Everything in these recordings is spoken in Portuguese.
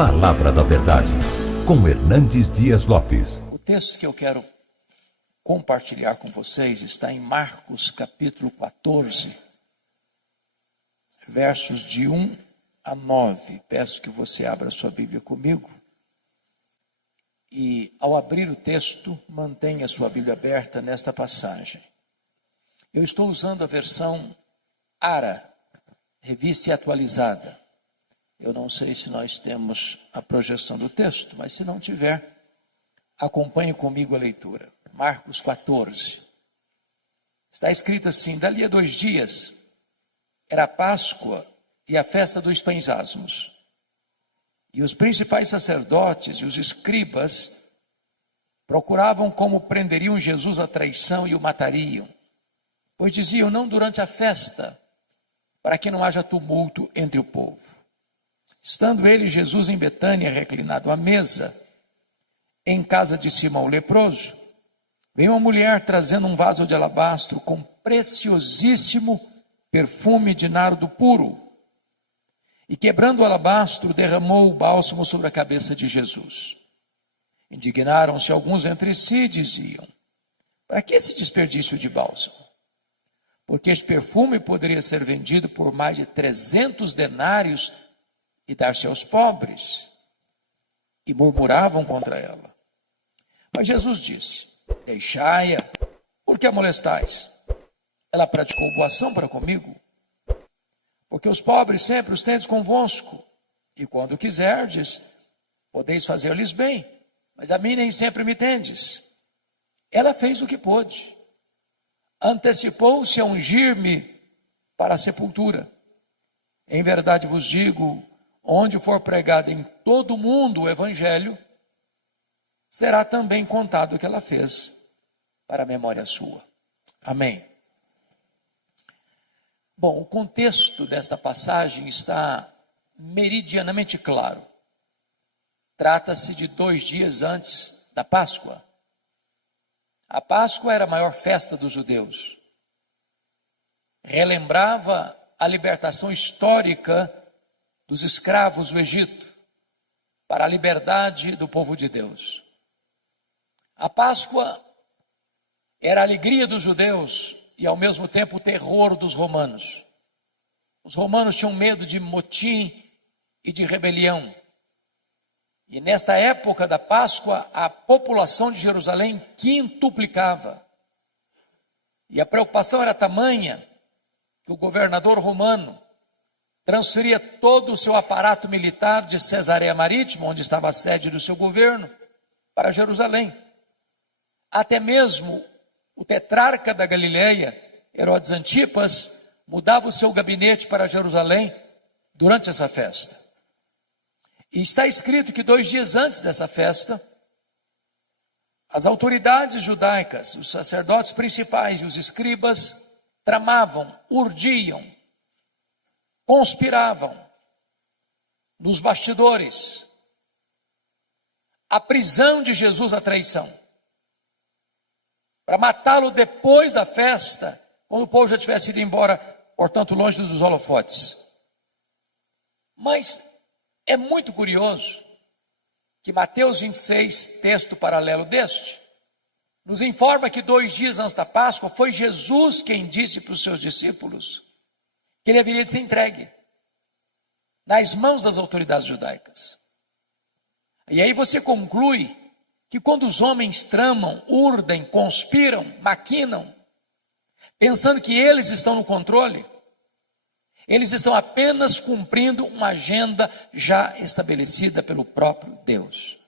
Palavra da Verdade, com Hernandes Dias Lopes. O texto que eu quero compartilhar com vocês está em Marcos capítulo 14, versos de 1 a 9. Peço que você abra sua Bíblia comigo. E ao abrir o texto, mantenha sua Bíblia aberta nesta passagem. Eu estou usando a versão ARA, revista e atualizada. Eu não sei se nós temos a projeção do texto, mas se não tiver, acompanhe comigo a leitura. Marcos 14. Está escrito assim: dali a 2 dias, era a Páscoa e a festa dos pães asmos. E os principais sacerdotes e os escribas procuravam como prenderiam Jesus à traição e o matariam. Pois diziam: não durante a festa, para que não haja tumulto entre o povo. Estando ele, Jesus, em Betânia, reclinado à mesa, em casa de Simão o leproso, veio uma mulher trazendo um vaso de alabastro com preciosíssimo perfume de nardo puro. E quebrando o alabastro, derramou o bálsamo sobre a cabeça de Jesus. Indignaram-se alguns entre si e diziam: para que esse desperdício de bálsamo? Porque este perfume poderia ser vendido por mais de 300 denários e dar-se aos pobres. E murmuravam contra ela. Mas Jesus disse: deixai-a, por que a molestais? Ela praticou boa ação para comigo. Porque os pobres sempre os tendes convosco, e quando quiserdes, podeis fazer-lhes bem, mas a mim nem sempre me tendes. Ela fez o que pôde. Antecipou-se a ungir-me para a sepultura. Em verdade vos digo, onde for pregado em todo o mundo o evangelho, será também contado o que ela fez para a memória sua. Amém. Bom, o contexto desta passagem está meridianamente claro. Trata-se de 2 dias antes da Páscoa. A Páscoa era a maior festa dos judeus. Relembrava a libertação histórica dos escravos do Egito para a liberdade do povo de Deus. A Páscoa era a alegria dos judeus e ao mesmo tempo o terror dos romanos. Os romanos tinham medo de motim e de rebelião. E nesta época da Páscoa, a população de Jerusalém quintuplicava. E a preocupação era tamanha que o governador romano transferia todo o seu aparato militar de Cesareia Marítima, onde estava a sede do seu governo, para Jerusalém. Até mesmo o tetrarca da Galileia, Herodes Antipas, mudava o seu gabinete para Jerusalém durante essa festa. E está escrito que 2 dias antes dessa festa, as autoridades judaicas, os sacerdotes principais e os escribas tramavam, urdiam, conspiravam nos bastidores a prisão de Jesus à traição, para matá-lo depois da festa, quando o povo já tivesse ido embora, portanto longe dos holofotes. Mas é muito curioso que Mateus 26, texto paralelo deste, nos informa que 2 dias antes da Páscoa foi Jesus quem disse para os seus discípulos que ele haveria de ser entregue nas mãos das autoridades judaicas. E aí você conclui que quando os homens tramam, urdem, conspiram, maquinam, pensando que eles estão no controle, eles estão apenas cumprindo uma agenda já estabelecida pelo próprio Deus.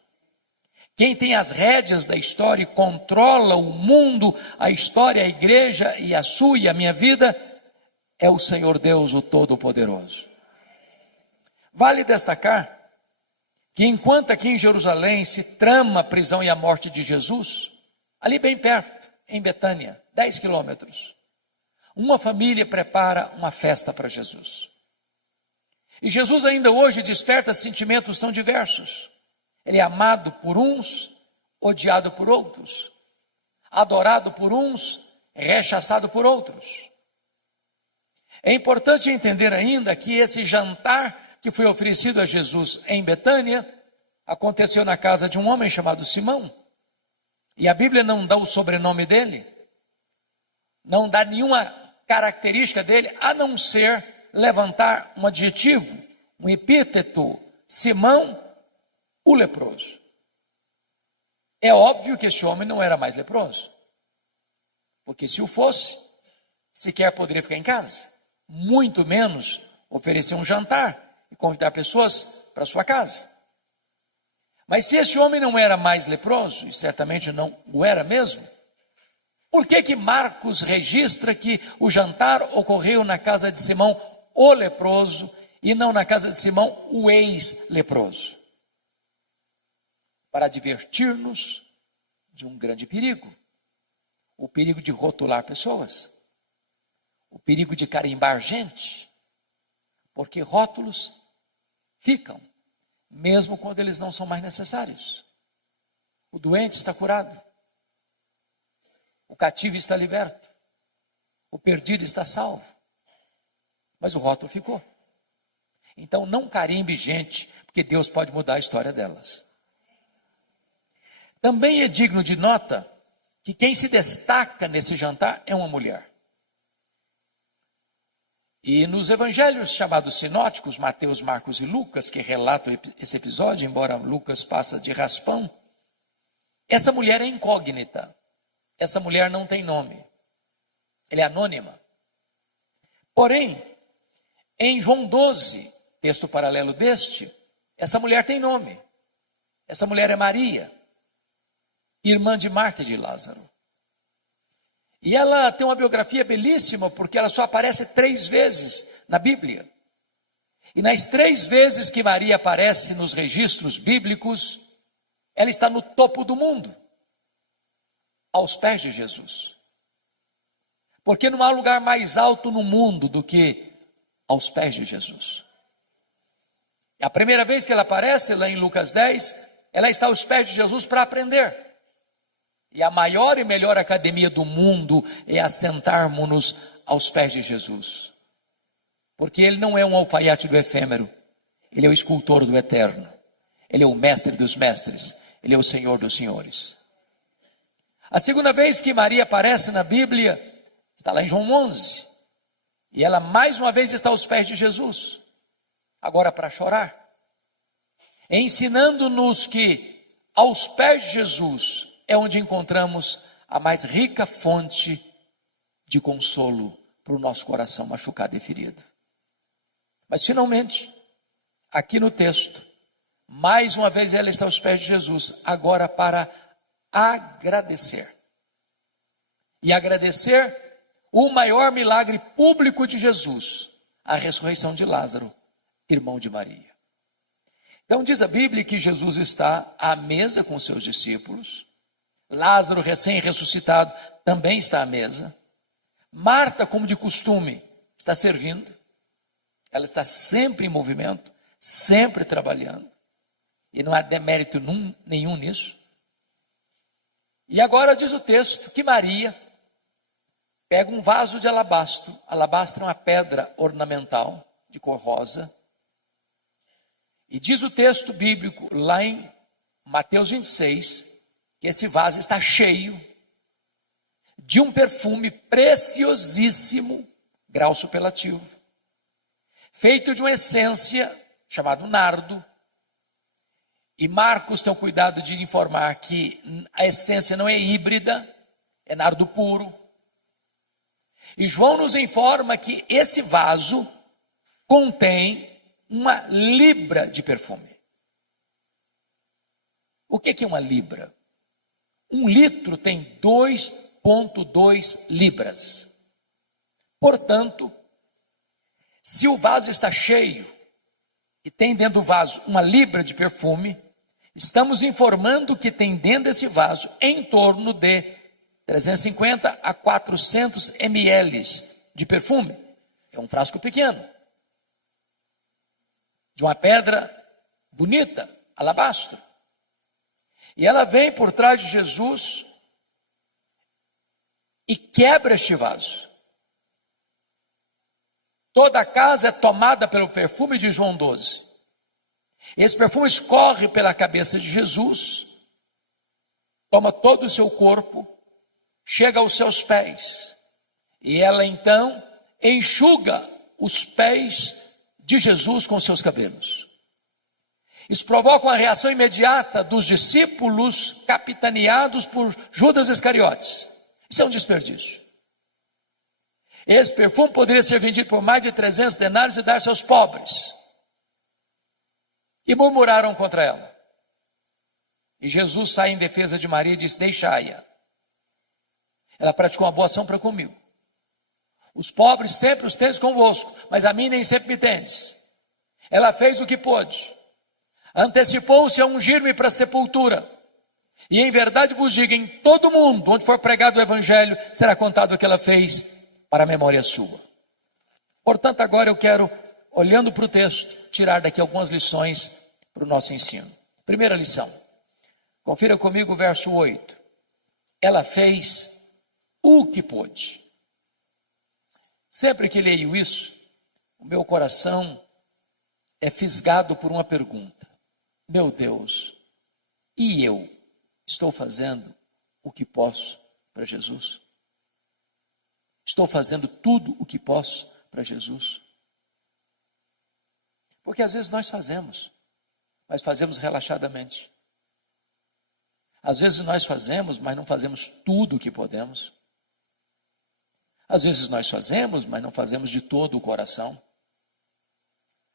Quem tem as rédeas da história e controla o mundo, a história, a igreja e a sua e a minha vida, é o Senhor Deus, o Todo-Poderoso. Vale destacar que enquanto aqui em Jerusalém se trama a prisão e a morte de Jesus, ali bem perto, em Betânia, 10 quilômetros, uma família prepara uma festa para Jesus. E Jesus ainda hoje desperta sentimentos tão diversos. Ele é amado por uns, odiado por outros, adorado por uns, rechaçado por outros. É importante entender ainda que esse jantar que foi oferecido a Jesus em Betânia aconteceu na casa de um homem chamado Simão. E a Bíblia não dá o sobrenome dele, não dá nenhuma característica dele, a não ser levantar um adjetivo, um epíteto: Simão, o leproso. É óbvio que esse homem não era mais leproso, porque se o fosse, sequer poderia ficar em casa, muito menos oferecer um jantar e convidar pessoas para sua casa. Mas se esse homem não era mais leproso, e certamente não o era mesmo, por que Marcos registra que o jantar ocorreu na casa de Simão, o leproso, e não na casa de Simão, o ex-leproso? Para advertir-nos de um grande perigo: o perigo de rotular pessoas, o perigo de carimbar gente, porque rótulos ficam, mesmo quando eles não são mais necessários. O doente está curado, o cativo está liberto, o perdido está salvo, mas o rótulo ficou. Então não carimbe gente, porque Deus pode mudar a história delas. Também é digno de nota que quem se destaca nesse jantar é uma mulher. E nos evangelhos chamados sinóticos, Mateus, Marcos e Lucas, que relatam esse episódio, embora Lucas passa de raspão, essa mulher é incógnita. Essa mulher não tem nome. Ela é anônima. Porém, em João 12, texto paralelo deste, essa mulher tem nome. Essa mulher é Maria, irmã de Marta e de Lázaro. E ela tem uma biografia belíssima, porque ela só aparece 3 vezes na Bíblia. E nas 3 vezes que Maria aparece nos registros bíblicos, ela está no topo do mundo, aos pés de Jesus. Porque não há lugar mais alto no mundo do que aos pés de Jesus. A primeira vez que ela aparece, lá em Lucas 10, ela está aos pés de Jesus para aprender. E a maior e melhor academia do mundo é assentarmos-nos aos pés de Jesus. Porque ele não é um alfaiate do efêmero, ele é o escultor do eterno. Ele é o mestre dos mestres, ele é o Senhor dos senhores. A segunda vez que Maria aparece na Bíblia, está lá em João 11. E ela mais uma vez está aos pés de Jesus, agora para chorar. Ensinando-nos que aos pés de Jesus é onde encontramos a mais rica fonte de consolo para o nosso coração machucado e ferido. Mas finalmente, aqui no texto, mais uma vez ela está aos pés de Jesus, agora para agradecer. E agradecer o maior milagre público de Jesus, a ressurreição de Lázaro, irmão de Maria. Então diz a Bíblia que Jesus está à mesa com seus discípulos. Lázaro, recém-ressuscitado, também está à mesa. Marta, como de costume, está servindo. Ela está sempre em movimento, sempre trabalhando. E não há demérito nenhum nisso. E agora diz o texto que Maria pega um vaso de alabastro. Alabastro é uma pedra ornamental de cor rosa. E diz o texto bíblico lá em Mateus 26, que esse vaso está cheio de um perfume preciosíssimo, grau superlativo, feito de uma essência chamada nardo. E Marcos tem o cuidado de informar que a essência não é híbrida, é nardo puro. E João nos informa que esse vaso contém 1 libra de perfume. O que é 1 libra? 1 litro tem 2,2 libras. Portanto, se o vaso está cheio e tem dentro do vaso 1 libra de perfume, estamos informando que tem dentro desse vaso em torno de 350 a 400 ml de perfume. É um frasco pequeno, de uma pedra bonita, alabastro. E ela vem por trás de Jesus e quebra este vaso. Toda a casa é tomada pelo perfume de João 12. Esse perfume escorre pela cabeça de Jesus, toma todo o seu corpo, chega aos seus pés. E ela então enxuga os pés de Jesus com seus cabelos. Isso provoca uma reação imediata dos discípulos capitaneados por Judas Iscariotes. Isso é um desperdício. Esse perfume poderia ser vendido por mais de 300 denários e dar-se aos pobres. E murmuraram contra ela. E Jesus sai em defesa de Maria e diz: deixai-a. Ela praticou uma boa ação para comigo. Os pobres sempre os tendes convosco, mas a mim nem sempre me tendes. Ela fez o que pôde. Antecipou-se a ungir-me para a sepultura. E em verdade vos digo, em todo mundo, onde for pregado o evangelho, será contado o que ela fez para a memória sua. Portanto, agora eu quero, olhando para o texto, tirar daqui algumas lições para o nosso ensino. Primeira lição. Confira comigo o verso 8. Ela fez o que pôde. Sempre que leio isso, o meu coração é fisgado por uma pergunta. Meu Deus, e eu estou fazendo o que posso para Jesus? Estou fazendo tudo o que posso para Jesus? Porque às vezes nós fazemos, mas fazemos relaxadamente. Às vezes nós fazemos, mas não fazemos tudo o que podemos. Às vezes nós fazemos, mas não fazemos de todo o coração.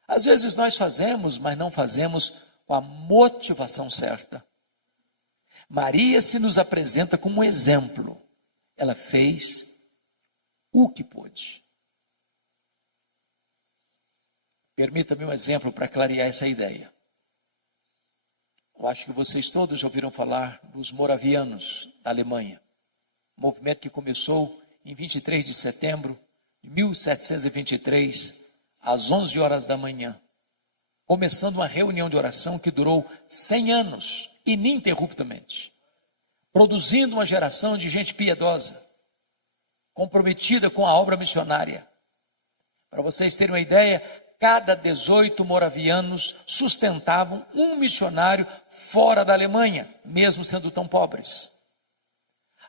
Às vezes nós fazemos, mas não fazemos com a motivação certa. Maria se nos apresenta como um exemplo. Ela fez o que pôde. Permita-me um exemplo para clarear essa ideia. Eu acho que vocês todos já ouviram falar dos moravianos da Alemanha. Um movimento que começou em 23 de setembro de 1723, às 11 horas da manhã, começando uma reunião de oração que durou 100 anos, ininterruptamente, produzindo uma geração de gente piedosa, comprometida com a obra missionária. Para vocês terem uma ideia, cada 18 moravianos sustentavam um missionário fora da Alemanha, mesmo sendo tão pobres.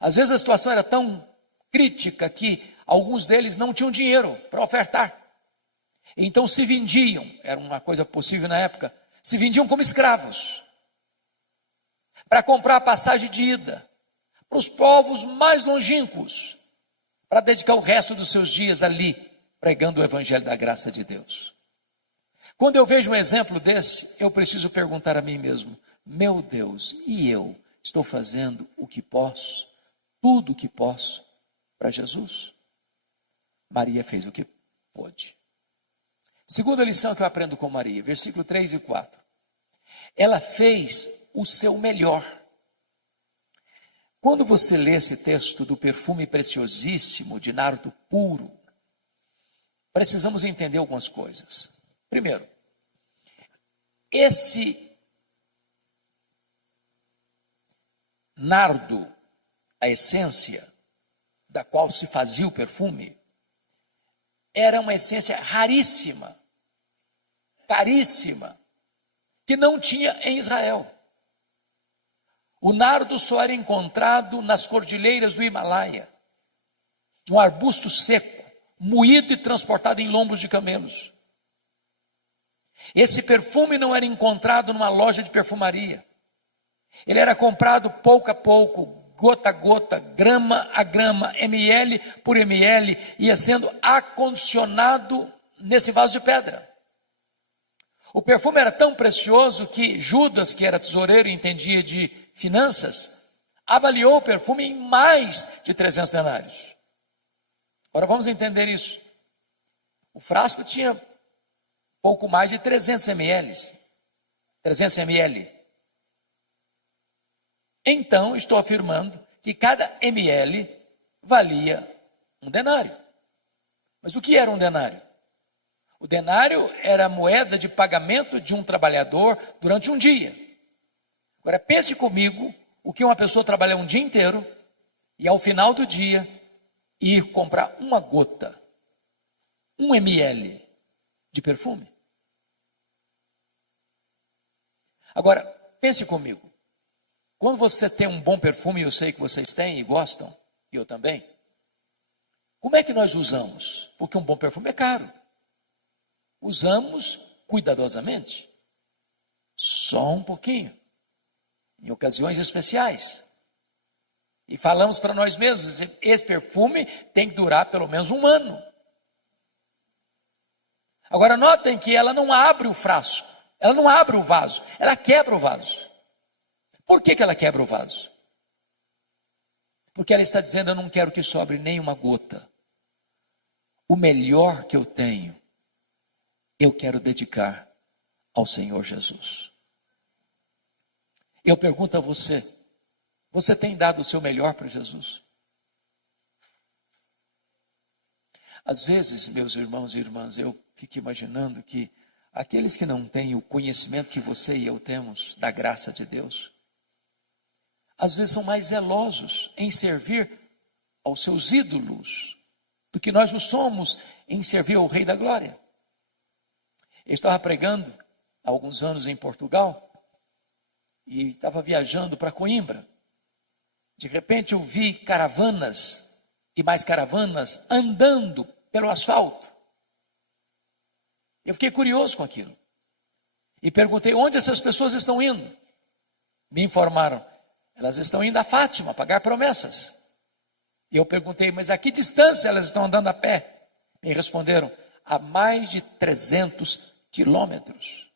Às vezes a situação era tão crítica que alguns deles não tinham dinheiro para ofertar. Então se vendiam, era uma coisa possível na época, se vendiam como escravos, para comprar a passagem de ida, para os povos mais longínquos, para dedicar o resto dos seus dias ali, pregando o evangelho da graça de Deus. Quando eu vejo um exemplo desse, eu preciso perguntar a mim mesmo, meu Deus, e eu estou fazendo o que posso, tudo o que posso, para Jesus? Maria fez o que pôde. Segunda lição que eu aprendo com Maria, versículo 3 e 4. Ela fez o seu melhor. Quando você lê esse texto do perfume preciosíssimo de nardo puro, precisamos entender algumas coisas. Primeiro, esse nardo, a essência da qual se fazia o perfume, era uma essência raríssima, caríssima, que não tinha em Israel. O nardo só era encontrado nas cordilheiras do Himalaia, um arbusto seco, moído e transportado em lombos de camelos. Esse perfume não era encontrado numa loja de perfumaria. Ele era comprado pouco a pouco, gota a gota, grama a grama, ml por ml, ia sendo acondicionado nesse vaso de pedra. O perfume era tão precioso que Judas, que era tesoureiro e entendia de finanças, avaliou o perfume em mais de 300 denários. Agora vamos entender isso. O frasco tinha pouco mais de 300 ml. 300 ml. Então, estou afirmando que cada ml valia um denário. Mas o que era um denário? O denário era a moeda de pagamento de um trabalhador durante um dia. Agora, pense comigo o que uma pessoa trabalha um dia inteiro e ao final do dia ir comprar uma gota 1 ml de perfume? Agora, pense comigo. Quando você tem um bom perfume, eu sei que vocês têm e gostam, e eu também. Como é que nós usamos? Porque um bom perfume é caro. Usamos cuidadosamente. Só um pouquinho. Em ocasiões especiais. E falamos para nós mesmos, esse perfume tem que durar pelo menos 1 ano. Agora notem que ela não abre o frasco, ela não abre o vaso, ela quebra o vaso. Por que ela quebra o vaso? Porque ela está dizendo, eu não quero que sobre nenhuma gota. O melhor que eu tenho, eu quero dedicar ao Senhor Jesus. Eu pergunto a você, você tem dado o seu melhor para Jesus? Às vezes, meus irmãos e irmãs, eu fico imaginando que aqueles que não têm o conhecimento que você e eu temos da graça de Deus, às vezes são mais zelosos em servir aos seus ídolos do que nós o somos em servir ao Rei da Glória. Eu estava pregando há alguns anos em Portugal e estava viajando para Coimbra. De repente eu vi caravanas e mais caravanas andando pelo asfalto. Eu fiquei curioso com aquilo e perguntei onde essas pessoas estão indo. Me informaram, elas estão indo a Fátima pagar promessas. E eu perguntei, mas a que distância elas estão andando a pé? Me responderam, a mais de 300 quilômetros.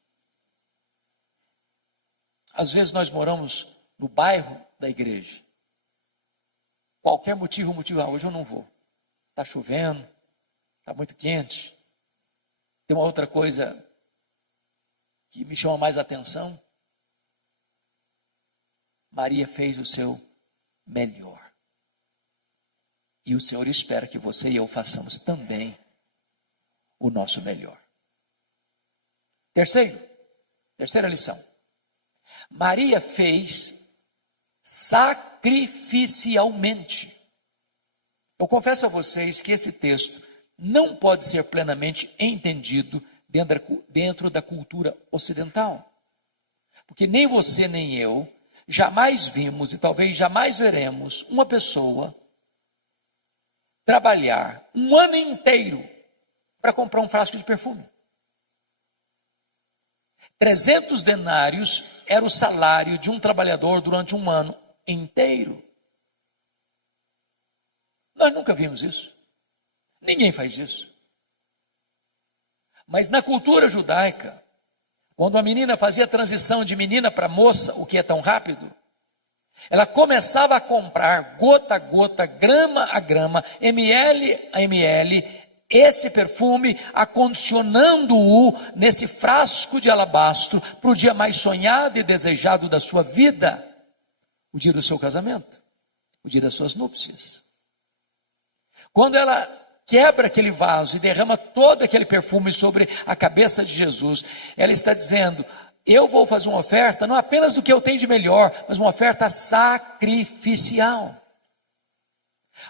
Às vezes nós moramos no bairro da igreja. Qualquer motivo, hoje eu não vou. Está chovendo, está muito quente. Tem uma outra coisa que me chama mais atenção. Maria fez o seu melhor. E o Senhor espera que você e eu façamos também o nosso melhor. Terceira lição. Maria fez sacrificialmente. Eu confesso a vocês que esse texto não pode ser plenamente entendido dentro da cultura ocidental. Porque nem você nem eu jamais vimos e talvez jamais veremos uma pessoa trabalhar 1 ano inteiro para comprar um frasco de perfume. 300 denários era o salário de um trabalhador durante 1 ano inteiro. Nós nunca vimos isso. Ninguém faz isso. Mas na cultura judaica, quando a menina fazia a transição de menina para moça, o que é tão rápido, ela começava a comprar gota a gota, grama a grama, ml a ml, esse perfume, acondicionando-o nesse frasco de alabastro para o dia mais sonhado e desejado da sua vida, o dia do seu casamento, o dia das suas núpcias. Quando ela quebra aquele vaso e derrama todo aquele perfume sobre a cabeça de Jesus, ela está dizendo, eu vou fazer uma oferta, não apenas do que eu tenho de melhor, mas uma oferta sacrificial.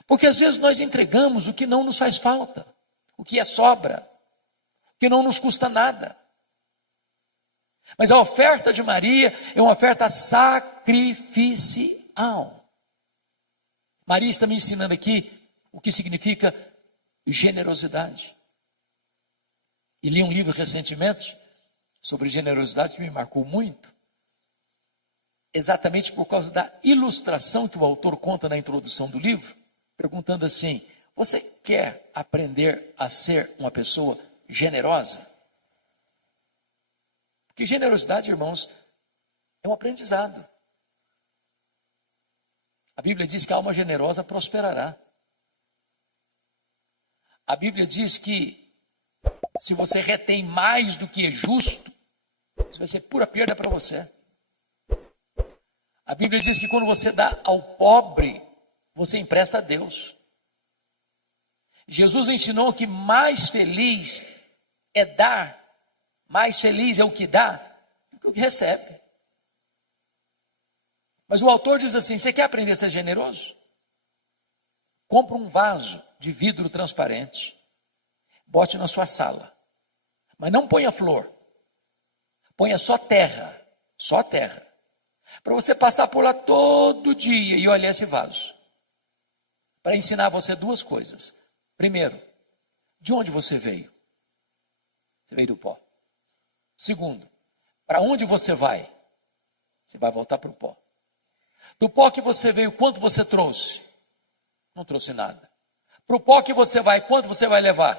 Porque às vezes nós entregamos o que não nos faz falta, o que é sobra, o que não nos custa nada. Mas a oferta de Maria é uma oferta sacrificial. Maria está me ensinando aqui o que significa generosidade. E li um livro recentemente sobre generosidade que me marcou muito, exatamente por causa da ilustração que o autor conta na introdução do livro, perguntando assim, você quer aprender a ser uma pessoa generosa? Porque generosidade, irmãos, é um aprendizado. A Bíblia diz que a alma generosa prosperará. A Bíblia diz que se você retém mais do que é justo, isso vai ser pura perda para você. A Bíblia diz que quando você dá ao pobre, você empresta a Deus. Jesus ensinou que mais feliz é dar, mais feliz é o que dá do que o que recebe. Mas o autor diz assim, você quer aprender a ser generoso? Compra um vaso de vidro transparente, bote na sua sala. Mas não ponha flor. Ponha só terra. Só terra. Para você passar por lá todo dia e olhar esse vaso. Para ensinar você duas coisas. Primeiro, de onde você veio? Você veio do pó. Segundo, para onde você vai? Você vai voltar para o pó. Do pó que você veio, quanto você trouxe? Não trouxe nada. Para o pó que você vai, quanto você vai levar?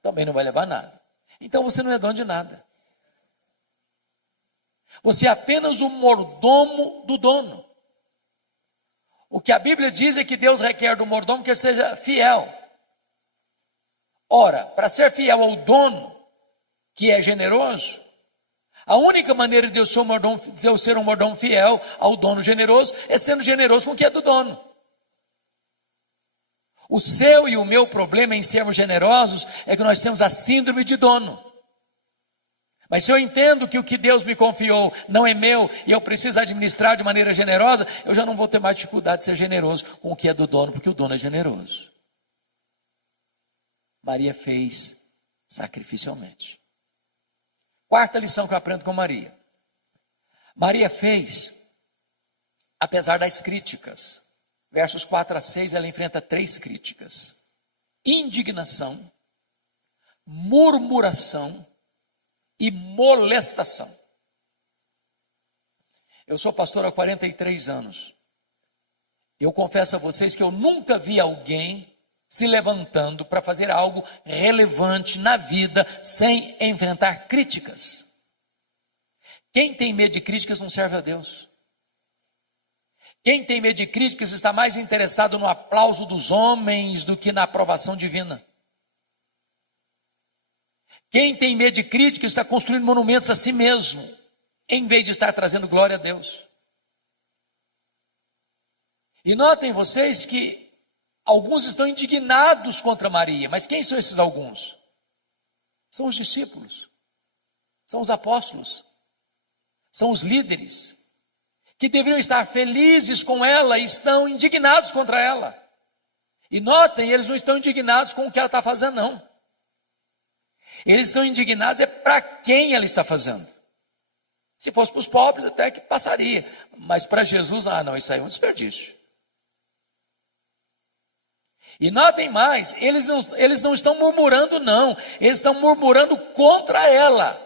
Também não vai levar nada. Então você não é dono de nada. Você é apenas o mordomo do dono. O que a Bíblia diz é que Deus requer do mordomo que ele seja fiel. Ora, para ser fiel ao dono, que é generoso, a única maneira de eu ser um mordomo fiel ao dono generoso é sendo generoso com o que é do dono. O seu e o meu problema em sermos generosos é que nós temos a síndrome de dono. Mas se eu entendo que o que Deus me confiou não é meu e eu preciso administrar de maneira generosa, eu já não vou ter mais dificuldade de ser generoso com o que é do dono, porque o dono é generoso. Maria fez sacrificialmente. Quarta lição que eu aprendo com Maria. Maria fez, apesar das críticas. Versos 4 a 6, ela enfrenta 3 críticas. Indignação, murmuração e molestação. Eu sou pastor há 43 anos. Eu confesso a vocês que eu nunca vi alguém se levantando para fazer algo relevante na vida sem enfrentar críticas. Quem tem medo de críticas não serve a Deus. Quem tem medo de críticas está mais interessado no aplauso dos homens do que na aprovação divina. Quem tem medo de críticas está construindo monumentos a si mesmo, em vez de estar trazendo glória a Deus. E notem vocês que alguns estão indignados contra Maria, mas quem são esses alguns? São os discípulos, são os apóstolos, são os líderes, que deveriam estar felizes com ela e estão indignados contra ela. E notem, eles não estão indignados com o que ela está fazendo, não. Eles estão indignados para quem ela está fazendo. Se fosse para os pobres, até que passaria. Mas para Jesus, não, isso aí é um desperdício. E notem mais, eles não estão murmurando, não. Eles estão murmurando contra ela.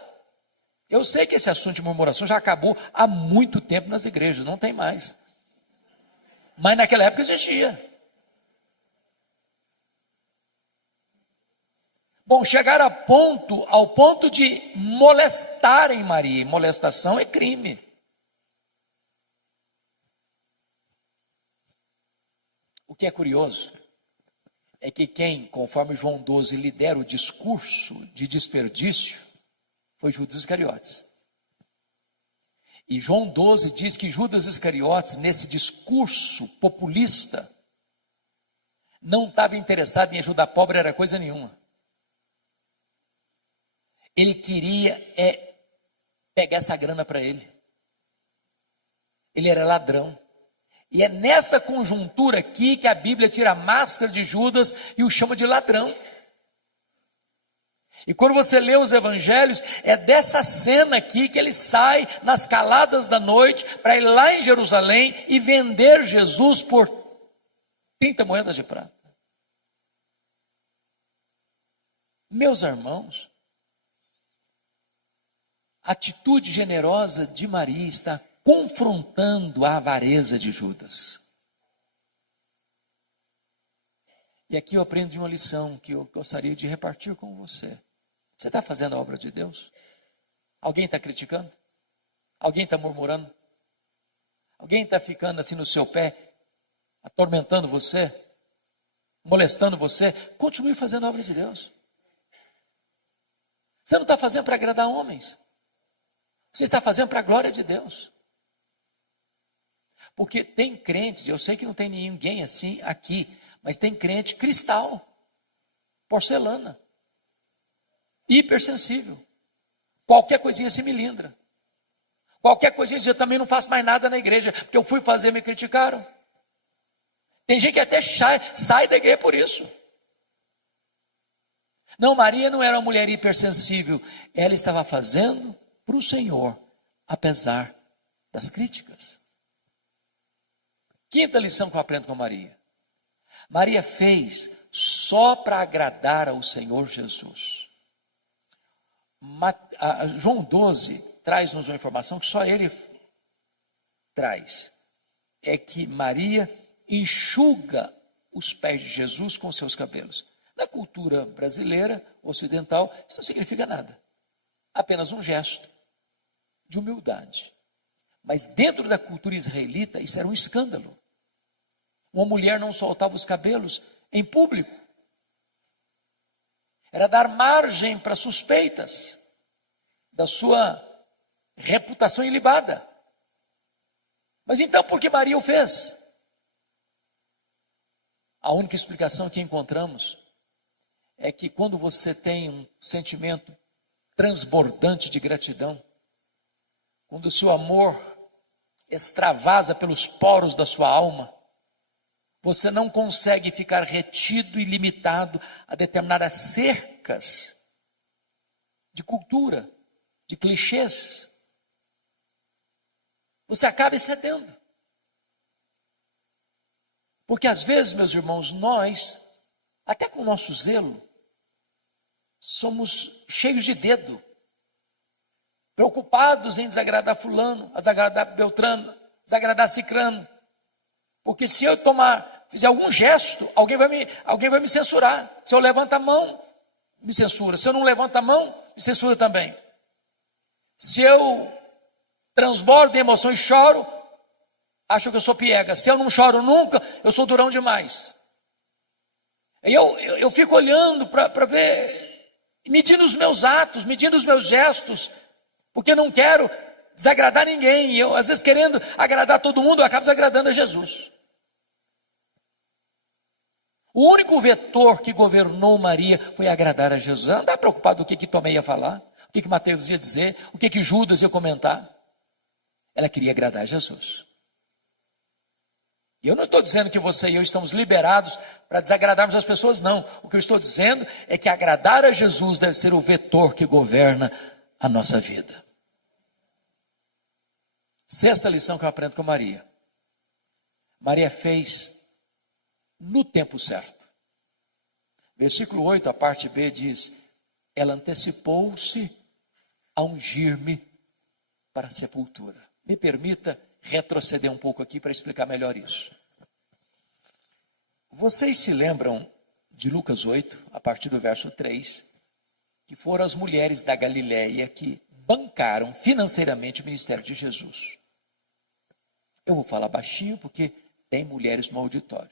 Eu sei que esse assunto de murmuração já acabou há muito tempo nas igrejas, não tem mais. Mas naquela época existia. Bom, chegar ao ponto de molestarem Maria. Molestação é crime. O que é curioso é que quem, conforme João 12, lidera o discurso de desperdício foi Judas Iscariotes. E João 12 diz que Judas Iscariotes, nesse discurso populista, não estava interessado em ajudar pobre, era coisa nenhuma. Ele queria pegar essa grana para ele. Ele era ladrão. E é nessa conjuntura aqui que a Bíblia tira a máscara de Judas e o chama de ladrão. E quando você lê os evangelhos, é dessa cena aqui que ele sai nas caladas da noite para ir lá em Jerusalém e vender Jesus por 30 moedas de prata. Meus irmãos, a atitude generosa de Maria está confrontando a avareza de Judas. E aqui eu aprendo de uma lição que eu gostaria de repartir com você. Você está fazendo a obra de Deus? Alguém está criticando? Alguém está murmurando? Alguém está ficando assim no seu pé, atormentando você, molestando você? Continue fazendo a obra de Deus. Você não está fazendo para agradar homens. Você está fazendo para a glória de Deus. Porque tem crentes, eu sei que não tem ninguém assim aqui, mas tem crente cristal, porcelana, hipersensível. Qualquer coisinha se melindra. Qualquer coisinha eu também não faço mais nada na igreja, porque eu fui fazer e me criticaram. Tem gente que até sai da igreja por isso. Não, Maria não era uma mulher hipersensível. Ela estava fazendo para o Senhor, apesar das críticas. Quinta lição que eu aprendo com Maria. Maria fez só para agradar ao Senhor Jesus. João 12 traz-nos uma informação que só ele traz. É que Maria enxuga os pés de Jesus com seus cabelos. Na cultura brasileira, ocidental, isso não significa nada. Apenas um gesto de humildade. Mas dentro da cultura israelita, isso era um escândalo. Uma mulher não soltava os cabelos em público. Era dar margem para suspeitas da sua reputação ilibada. Mas então por que Maria o fez? A única explicação que encontramos é que quando você tem um sentimento transbordante de gratidão, quando o seu amor extravasa pelos poros da sua alma, você não consegue ficar retido e limitado a determinadas cercas de cultura, de clichês. Você acaba excedendo. Porque às vezes, meus irmãos, nós, até com o nosso zelo, somos cheios de dedo, preocupados em desagradar fulano, desagradar Beltrano, desagradar Cicrano. Porque se eu fizer algum gesto, alguém vai me censurar. Se eu levanto a mão, me censura. Se eu não levanto a mão, me censura também. Se eu transbordo em emoção e choro, acho que eu sou piega. Se eu não choro nunca, eu sou durão demais. Eu fico olhando para ver, medindo os meus atos, medindo os meus gestos, porque não quero desagradar ninguém. Eu, às vezes, querendo agradar todo mundo, eu acabo desagradando a Jesus. O único vetor que governou Maria foi agradar a Jesus. Ela não está preocupada do que Tomé ia falar, o que Mateus ia dizer, o que Judas ia comentar. Ela queria agradar a Jesus. E eu não estou dizendo que você e eu estamos liberados para desagradarmos as pessoas, não. O que eu estou dizendo é que agradar a Jesus deve ser o vetor que governa a nossa vida. Sexta lição que eu aprendo com Maria. Maria fez no tempo certo. Versículo 8, a parte B diz: ela antecipou-se a ungir-me para a sepultura. Me permita retroceder um pouco aqui para explicar melhor isso. Vocês se lembram de Lucas 8, a partir do verso 3, que foram as mulheres da Galileia que bancaram financeiramente o ministério de Jesus. Eu vou falar baixinho porque tem mulheres no auditório.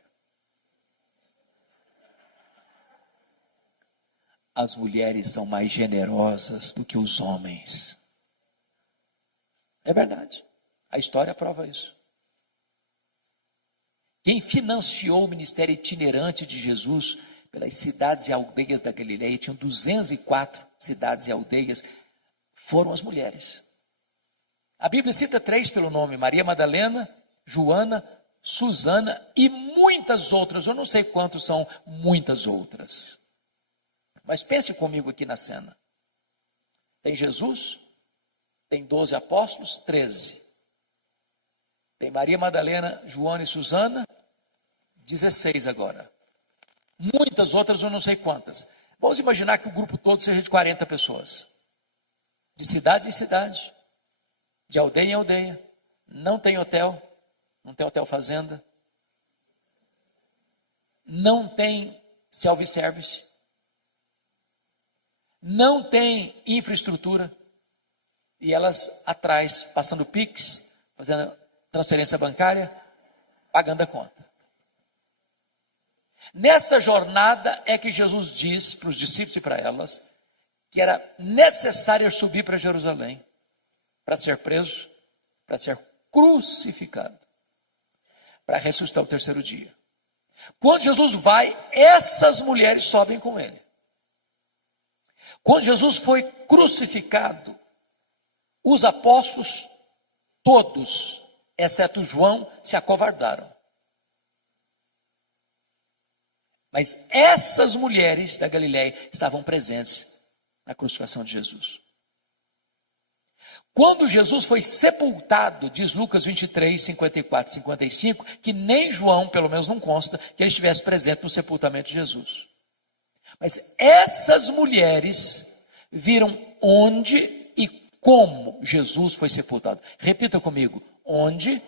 As mulheres são mais generosas do que os homens. É verdade. A história prova isso. Quem financiou o ministério itinerante de Jesus pelas cidades e aldeias da Galileia, tinham 204 cidades e aldeias, foram as mulheres. A Bíblia cita 3 pelo nome: Maria Madalena, Joana, Susana e muitas outras. Eu não sei quantos são muitas outras. Mas pense comigo aqui na cena. Tem Jesus, tem 12 apóstolos, 13. Tem Maria Madalena, Joana e Susana, 16 agora. Muitas outras, eu não sei quantas. Vamos imaginar que o grupo todo seja de 40 pessoas. De cidade em cidade, de aldeia em aldeia. Não tem hotel fazenda. Não tem self-service. Não tem infraestrutura. E elas atrás, passando Pix, fazendo transferência bancária, pagando a conta. Nessa jornada é que Jesus diz para os discípulos e para elas que era necessário subir para Jerusalém para ser preso, para ser crucificado, para ressuscitar o terceiro dia. Quando Jesus vai, essas mulheres sobem com ele. Quando Jesus foi crucificado, os apóstolos todos, exceto João, se acovardaram. Mas essas mulheres da Galileia estavam presentes na crucificação de Jesus. Quando Jesus foi sepultado, diz Lucas 23, 54 e 55, que nem João, pelo menos não consta, que ele estivesse presente no sepultamento de Jesus. Mas essas mulheres viram onde e como Jesus foi sepultado. Repita comigo, onde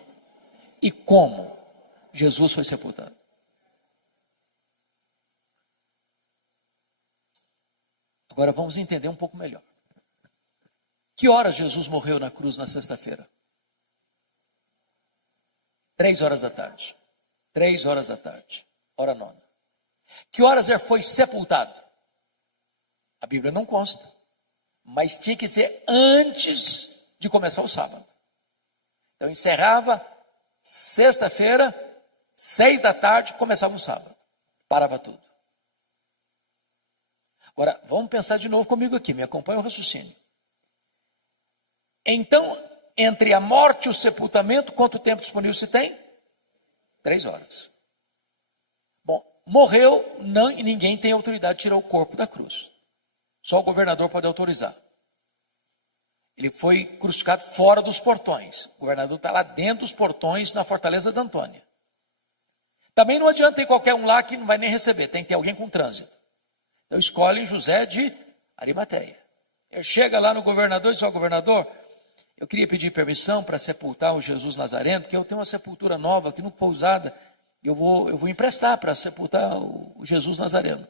e como Jesus foi sepultado. Agora vamos entender um pouco melhor. Que horas Jesus morreu na cruz na sexta-feira? 3 horas da tarde. 3 horas da tarde. Hora nona. Que horas ele foi sepultado? A Bíblia não consta. Mas tinha que ser antes de começar o sábado. Então encerrava sexta-feira, 6 da tarde, começava o sábado. Parava tudo. Agora, vamos pensar de novo comigo aqui, me acompanha o raciocínio. Então, entre a morte e o sepultamento, quanto tempo disponível se tem? 3 horas. Bom, morreu, ninguém tem autoridade de tirar o corpo da cruz. Só o governador pode autorizar. Ele foi crucificado fora dos portões. O governador está lá dentro dos portões, na fortaleza de Antônia. Também não adianta ter qualquer um lá que não vai nem receber, tem que ter alguém com trânsito. Então escolhem José de Arimateia. Ele chega lá no governador e diz: ó, governador, eu queria pedir permissão para sepultar o Jesus Nazareno, porque eu tenho uma sepultura nova que nunca foi usada, e eu vou emprestar para sepultar o Jesus Nazareno.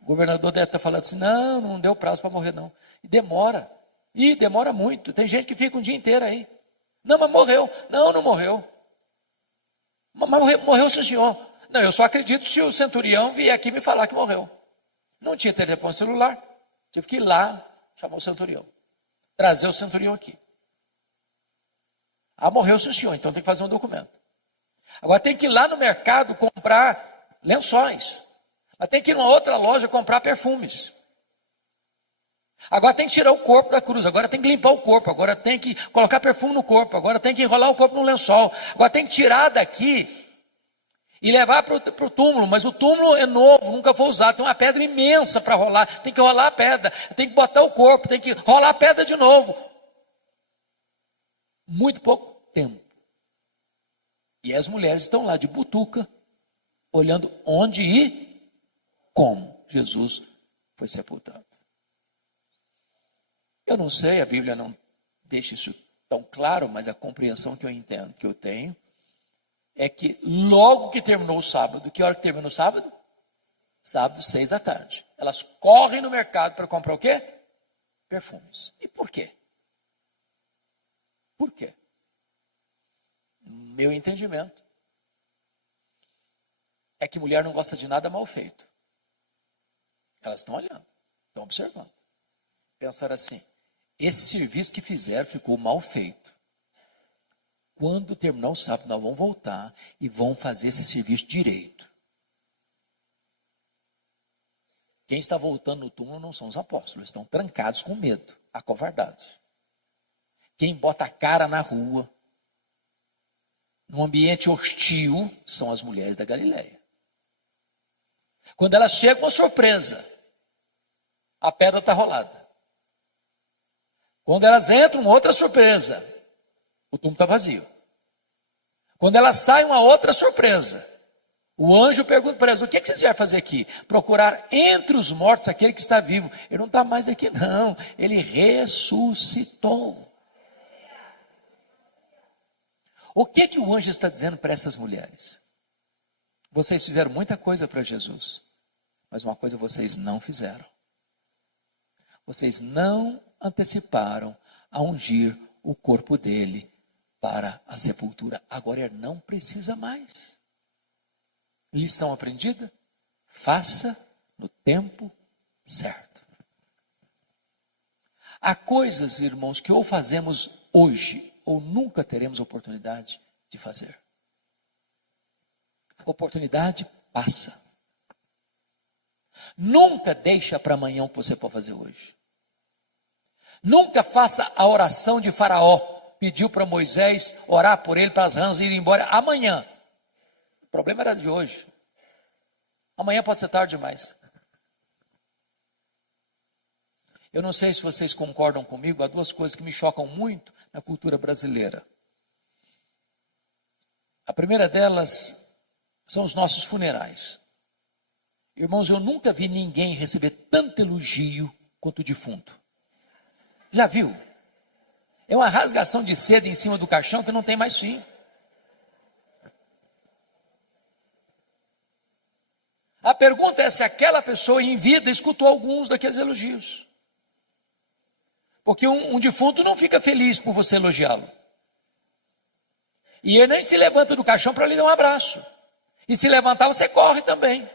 O governador deve estar falando assim: não deu prazo para morrer não. E demora. E demora muito. Tem gente que fica um dia inteiro aí. Não, mas morreu. Não morreu. Mas morreu sim, senhor. Não, eu só acredito se o centurião vier aqui me falar que morreu. Não tinha telefone celular. Tive que ir lá chamar o centurião. Trazer o centurião aqui. Ah, morreu sim, senhor. Então tem que fazer um documento. Agora tem que ir lá no mercado comprar lençóis. Mas tem que ir numa outra loja comprar perfumes. Agora tem que tirar o corpo da cruz, agora tem que limpar o corpo, agora tem que colocar perfume no corpo, agora tem que enrolar o corpo no lençol, agora tem que tirar daqui e levar para o túmulo, mas o túmulo é novo, nunca foi usado, tem uma pedra imensa para rolar, tem que rolar a pedra, tem que botar o corpo, tem que rolar a pedra de novo. Muito pouco tempo. E as mulheres estão lá de butuca, olhando onde e como Jesus foi sepultado. Eu não sei, a Bíblia não deixa isso tão claro, mas a compreensão que eu entendo, que eu tenho, é que logo que terminou o sábado, que hora que terminou o sábado? Sábado, 6 da tarde. Elas correm no mercado para comprar o quê? Perfumes. E por quê? Por quê? Meu entendimento é que mulher não gosta de nada mal feito. Elas estão olhando, estão observando. Pensaram assim: esse serviço que fizeram ficou mal feito. Quando terminar o sábado, nós vamos voltar e vamos fazer esse serviço direito. Quem está voltando no túmulo não são os apóstolos, estão trancados com medo, acovardados. Quem bota a cara na rua, num ambiente hostil, são as mulheres da Galileia. Quando elas chegam, uma surpresa. A pedra está rolada. Quando elas entram, outra surpresa. O túmulo está vazio. Quando elas saem, uma outra surpresa. O anjo pergunta para elas: o que vocês vieram fazer aqui? Procurar entre os mortos aquele que está vivo. Ele não está mais aqui não. Ele ressuscitou. O que o anjo está dizendo para essas mulheres? Vocês fizeram muita coisa para Jesus, mas uma coisa vocês não fizeram. Vocês não anteciparam a ungir o corpo dele para a sepultura. Agora ele não precisa mais. Lição aprendida? Faça no tempo certo. Há coisas, irmãos, que ou fazemos hoje ou nunca teremos oportunidade de fazer. Oportunidade passa. Nunca deixa para amanhã o que você pode fazer hoje. Nunca faça a oração de Faraó. Pediu para Moisés orar por ele, para as rãs irem embora amanhã. O problema era de hoje. Amanhã pode ser tarde demais. Eu não sei se vocês concordam comigo, há duas coisas que me chocam muito na cultura brasileira. A primeira delas são os nossos funerais. Irmãos, eu nunca vi ninguém receber tanto elogio quanto o defunto. Já viu? É uma rasgação de seda em cima do caixão que não tem mais fim. A pergunta é se aquela pessoa em vida escutou alguns daqueles elogios. Porque um defunto não fica feliz por você elogiá-lo. E ele nem se levanta do caixão para lhe dar um abraço. E se levantar, você corre também.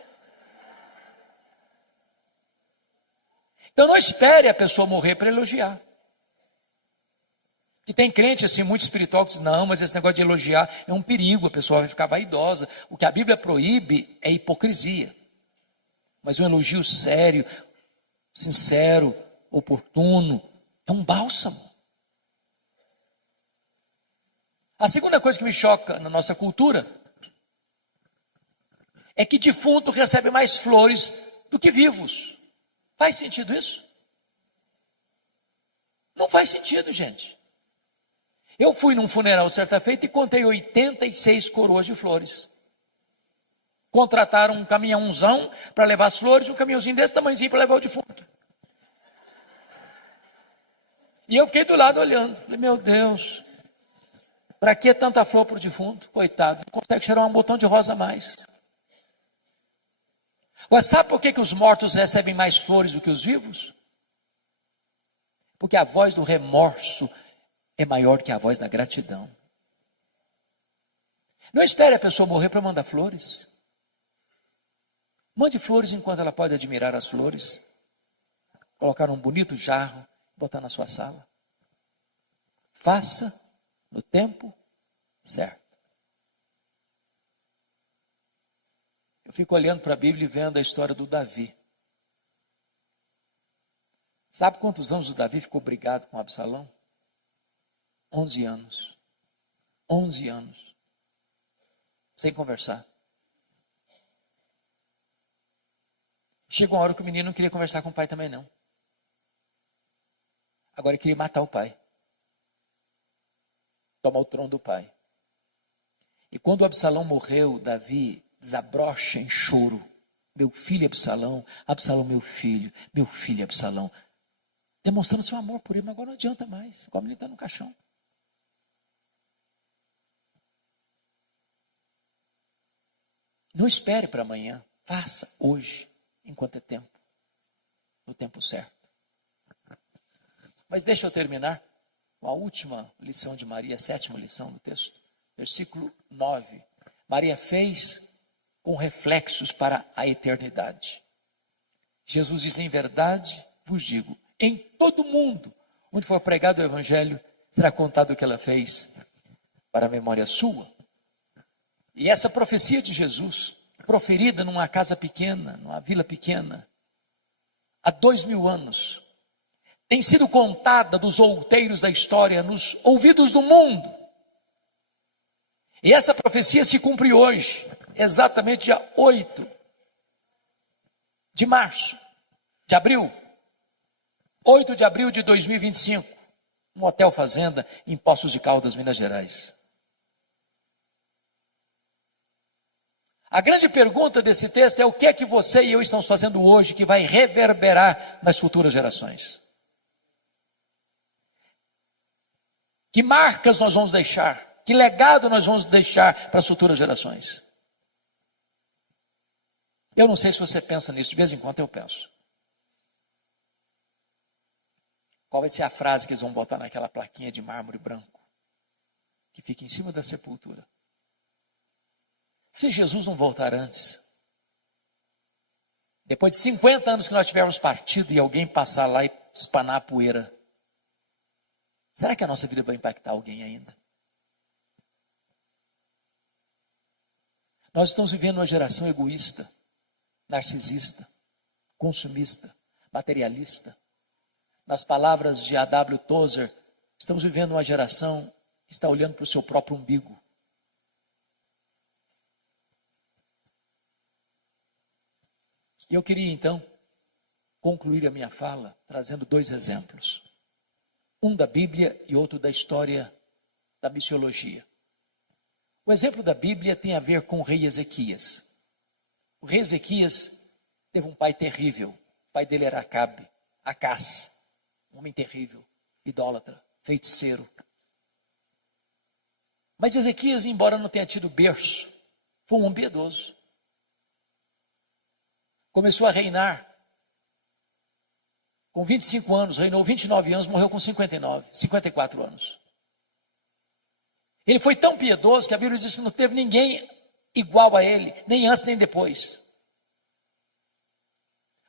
Então não espere a pessoa morrer para elogiar. E tem crente assim, muito espiritual, que diz, não, mas esse negócio de elogiar é um perigo, a pessoa vai ficar vaidosa. O que a Bíblia proíbe é hipocrisia. Mas um elogio sério, sincero, oportuno, é um bálsamo. A segunda coisa que me choca na nossa cultura é que defunto recebe mais flores do que vivos. Faz sentido isso? Não faz sentido, gente. Eu fui num funeral certa feita e contei 86 coroas de flores. Contrataram um caminhãozão para levar as flores, um caminhãozinho desse tamanhozinho para levar o defunto. E eu fiquei do lado olhando. Falei, meu Deus, para que tanta flor para o defunto? Coitado, não consegue cheirar um botão de rosa a mais. Mas sabe por que os mortos recebem mais flores do que os vivos? Porque a voz do remorso é maior que a voz da gratidão. Não espere a pessoa morrer para mandar flores. Mande flores enquanto ela pode admirar as flores. Colocar um bonito jarro, botar na sua sala. Faça no tempo certo. Eu fico olhando para a Bíblia e vendo a história do Davi. Sabe quantos anos o Davi ficou brigado com Absalão? 11 anos. 11 anos. Sem conversar. Chegou uma hora que o menino não queria conversar com o pai também não. Agora ele queria matar o pai. Tomar o trono do pai. E quando Absalão morreu, Davi desabrocha em choro. Meu filho Absalão, Absalão meu filho Absalão. Demonstrando seu amor por ele, mas agora não adianta mais. Agora o menino está no caixão. Não espere para amanhã. Faça hoje, enquanto é tempo. No tempo certo. Mas deixa eu terminar com a última lição de Maria, a sétima lição do texto. Versículo 9. Maria fez com reflexos para a eternidade. Jesus diz, em verdade vos digo, em todo mundo, onde for pregado o evangelho, será contado o que ela fez para a memória sua. E essa profecia de Jesus, proferida numa casa pequena, numa vila pequena, há 2000 anos, tem sido contada dos outeiros da história, nos ouvidos do mundo. E essa profecia se cumpre hoje, exatamente dia 8 de março, de abril, 8 de abril de 2025, no Hotel Fazenda, em Poços de Caldas, Minas Gerais. A grande pergunta desse texto é o que é que você e eu estamos fazendo hoje que vai reverberar nas futuras gerações? Que marcas nós vamos deixar? Que legado nós vamos deixar para as futuras gerações? Eu não sei se você pensa nisso, de vez em quando eu penso. Qual vai ser a frase que eles vão botar naquela plaquinha de mármore branco que fica em cima da sepultura? Se Jesus não voltar antes, depois de 50 anos que nós tivermos partido e alguém passar lá e espanar a poeira, será que a nossa vida vai impactar alguém ainda? Nós estamos vivendo uma geração egoísta, narcisista, consumista, materialista. Nas palavras de A.W. Tozer, estamos vivendo uma geração que está olhando para o seu próprio umbigo. Eu queria então concluir a minha fala trazendo dois exemplos. Um da Bíblia e outro da história da missiologia. O exemplo da Bíblia tem a ver com o rei Ezequias. O rei Ezequias teve um pai terrível. O pai dele era Acabe, Acás, um homem terrível, idólatra, feiticeiro. Mas Ezequias, embora não tenha tido berço, foi um homem piedoso. Começou a reinar. Com 25 anos, reinou 29 anos, morreu com 54 anos. Ele foi tão piedoso que a Bíblia diz que não teve ninguém igual a ele, nem antes nem depois.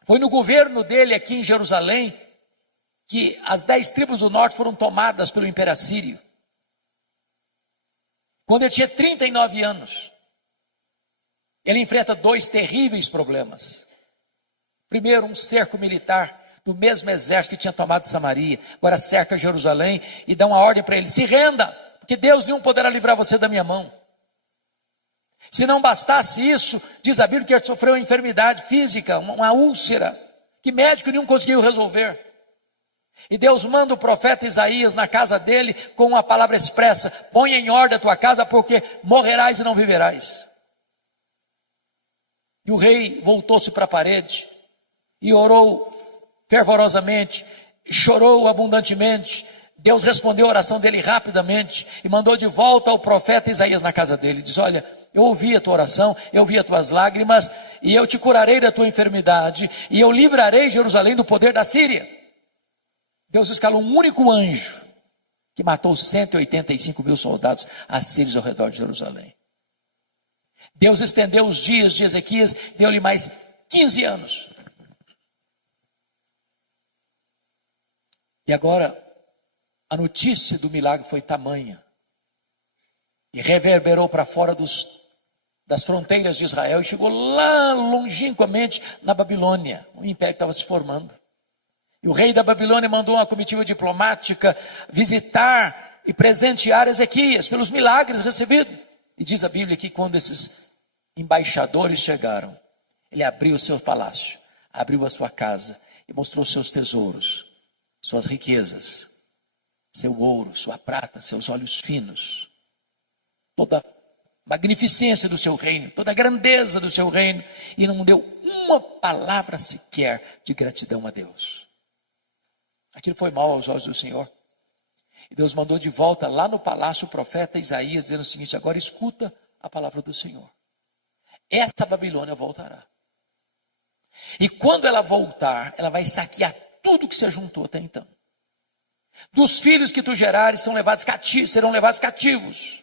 Foi no governo dele aqui em Jerusalém que as 10 tribos do norte foram tomadas pelo Império Assírio. Quando ele tinha 39 anos, ele enfrenta 2 terríveis problemas. Primeiro, um cerco militar do mesmo exército que tinha tomado Samaria, agora cerca Jerusalém e dá uma ordem para ele: se renda, porque Deus nenhum poderá livrar você da minha mão. Se não bastasse isso, diz a Bíblia que ele sofreu uma enfermidade física, uma úlcera, que médico nenhum conseguiu resolver. E Deus manda o profeta Isaías na casa dele com uma palavra expressa: põe em ordem a tua casa, porque morrerás e não viverás. E o rei voltou-se para a parede e orou fervorosamente, chorou abundantemente. Deus respondeu a oração dele rapidamente e mandou de volta o profeta Isaías na casa dele. Diz: olha, eu ouvi a tua oração, eu ouvi as tuas lágrimas, e eu te curarei da tua enfermidade, e eu livrarei Jerusalém do poder da Síria. Deus escalou um único anjo que matou 185 mil soldados assírios ao redor de Jerusalém. Deus estendeu os dias de Ezequias, deu-lhe mais 15 anos. E agora, a notícia do milagre foi tamanha e reverberou para fora das fronteiras de Israel e chegou lá longínquamente na Babilônia. O império estava se formando. E o rei da Babilônia mandou uma comitiva diplomática visitar e presentear Ezequias pelos milagres recebidos. E diz a Bíblia que quando esses embaixadores chegaram, ele abriu o seu palácio, abriu a sua casa e mostrou seus tesouros, suas riquezas, seu ouro, sua prata, seus olhos finos, toda a magnificência do seu reino, toda a grandeza do seu reino, e não deu uma palavra sequer de gratidão a Deus. Aquilo foi mal aos olhos do Senhor. E Deus mandou de volta lá no palácio o profeta Isaías, dizendo o seguinte: agora escuta a palavra do Senhor. Essa Babilônia voltará. E quando ela voltar, ela vai saquear tudo que se ajuntou até então. Dos filhos que tu gerares serão levados cativos.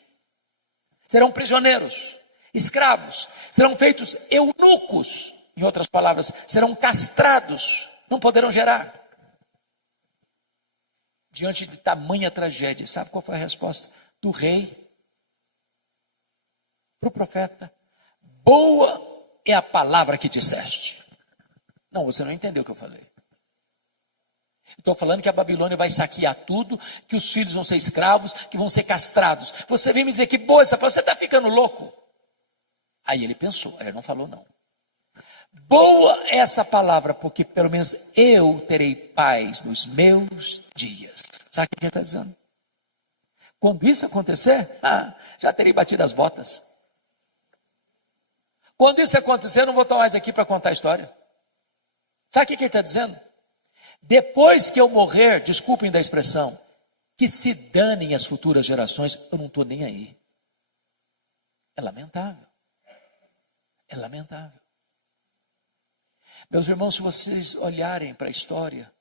Serão prisioneiros, escravos, serão feitos eunucos. Em outras palavras, serão castrados, não poderão gerar. Diante de tamanha tragédia, sabe qual foi a resposta do rei para o profeta? Boa é a palavra que disseste. Não, você não entendeu o que eu falei. Estou falando que a Babilônia vai saquear tudo, que os filhos vão ser escravos, que vão ser castrados. Você vem me dizer que boa essa palavra, você está ficando louco. Aí ele pensou, aí ele não falou não. Boa é essa palavra, porque pelo menos eu terei paz nos meus dias. Sabe o que ele está dizendo? Quando isso acontecer, já terei batido as botas. Quando isso acontecer, eu não vou estar mais aqui para contar a história. Sabe o que ele está dizendo? Depois que eu morrer, desculpem da expressão, que se danem as futuras gerações, eu não estou nem aí. É lamentável. É lamentável. Meus irmãos, se vocês olharem para a história,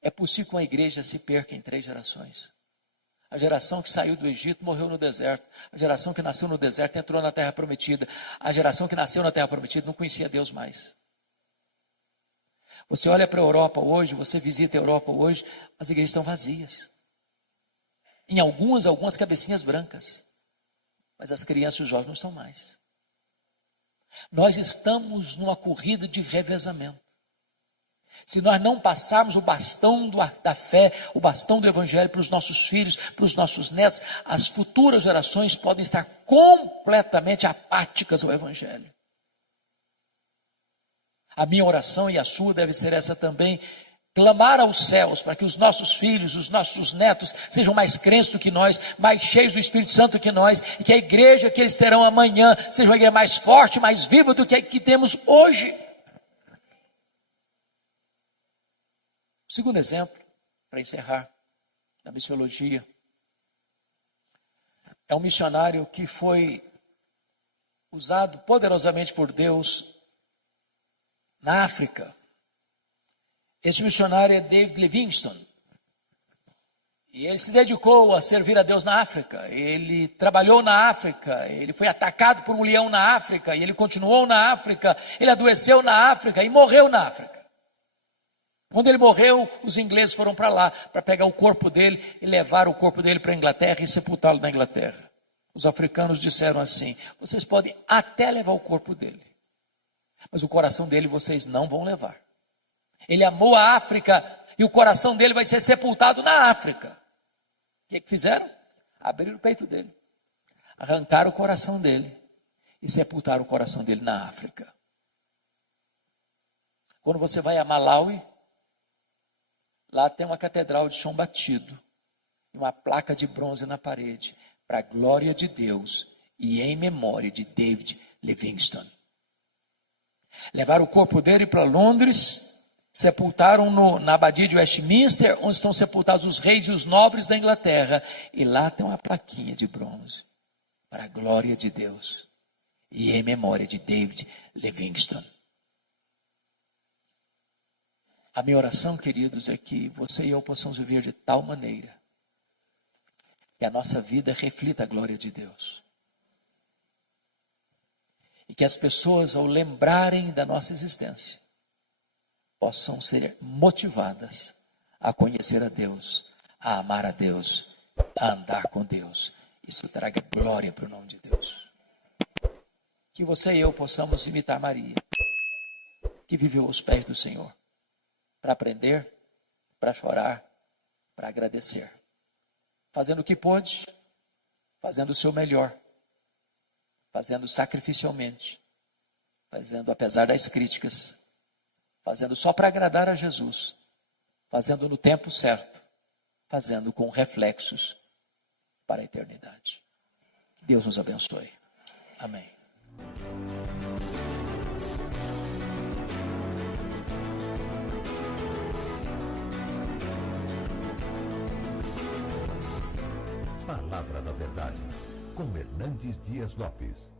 é possível que uma igreja se perca em 3 gerações. A geração que saiu do Egito morreu no deserto. A geração que nasceu no deserto entrou na terra prometida. A geração que nasceu na terra prometida não conhecia Deus mais. Você olha para a Europa hoje, você visita a Europa hoje, as igrejas estão vazias. Em algumas cabecinhas brancas. Mas as crianças e os jovens não estão mais. Nós estamos numa corrida de revezamento. Se nós não passarmos o bastão da fé, o bastão do evangelho para os nossos filhos, para os nossos netos, as futuras gerações podem estar completamente apáticas ao evangelho. A minha oração e a sua deve ser essa também: clamar aos céus para que os nossos filhos, os nossos netos sejam mais crentes do que nós, mais cheios do Espírito Santo do que nós, e que a igreja que eles terão amanhã seja uma igreja mais forte, mais viva do que a que temos hoje. O segundo exemplo, para encerrar, da missiologia, é um missionário que foi usado poderosamente por Deus na África. Esse missionário é David Livingstone. E ele se dedicou a servir a Deus na África. Ele trabalhou na África. Ele foi atacado por um leão na África. E ele continuou na África. Ele adoeceu na África e morreu na África. Quando ele morreu, os ingleses foram para lá para pegar o corpo dele e levar o corpo dele para a Inglaterra e sepultá-lo na Inglaterra. Os africanos disseram assim: vocês podem até levar o corpo dele, mas o coração dele vocês não vão levar. Ele amou a África e o coração dele vai ser sepultado na África. O que fizeram? Abriram o peito dele, arrancaram o coração dele e sepultaram o coração dele na África. Quando você vai a Malawi, lá tem uma catedral de chão batido, uma placa de bronze na parede, para a glória de Deus e em memória de David Livingstone. Levaram o corpo dele para Londres, sepultaram na abadia de Westminster, onde estão sepultados os reis e os nobres da Inglaterra, e lá tem uma plaquinha de bronze, para a glória de Deus e em memória de David Livingstone. A minha oração, queridos, é que você e eu possamos viver de tal maneira que a nossa vida reflita a glória de Deus. E que as pessoas, ao lembrarem da nossa existência, possam ser motivadas a conhecer a Deus, a amar a Deus, a andar com Deus. Isso traga glória para o nome de Deus. Que você e eu possamos imitar Maria, que viveu aos pés do Senhor, para aprender, para chorar, para agradecer. Fazendo o que pôde, fazendo o seu melhor, fazendo sacrificialmente, fazendo apesar das críticas, fazendo só para agradar a Jesus, fazendo no tempo certo, fazendo com reflexos para a eternidade. Que Deus nos abençoe. Amém. Palavra da Verdade, com Hernandes Dias Lopes.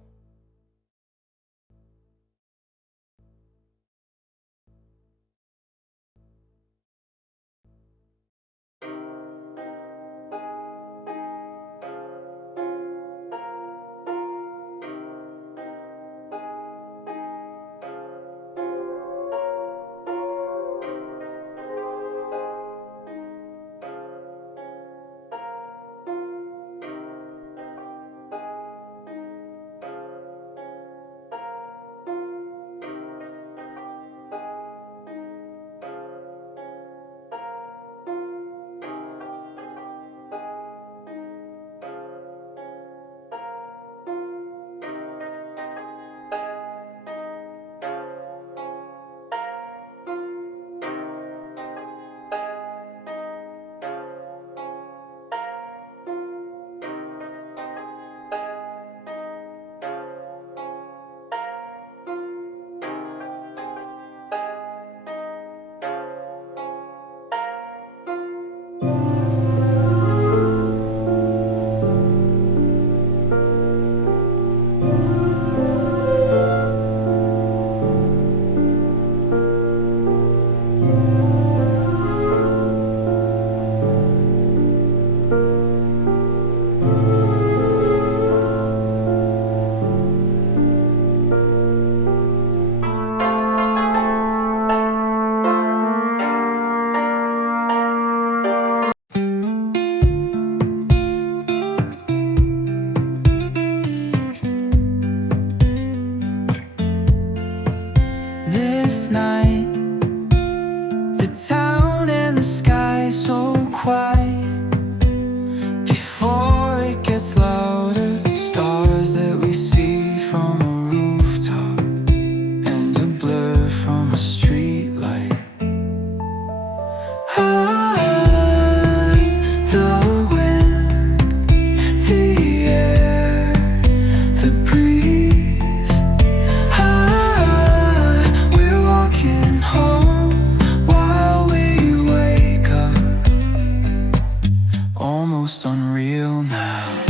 unreal now.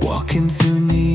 Walking through neon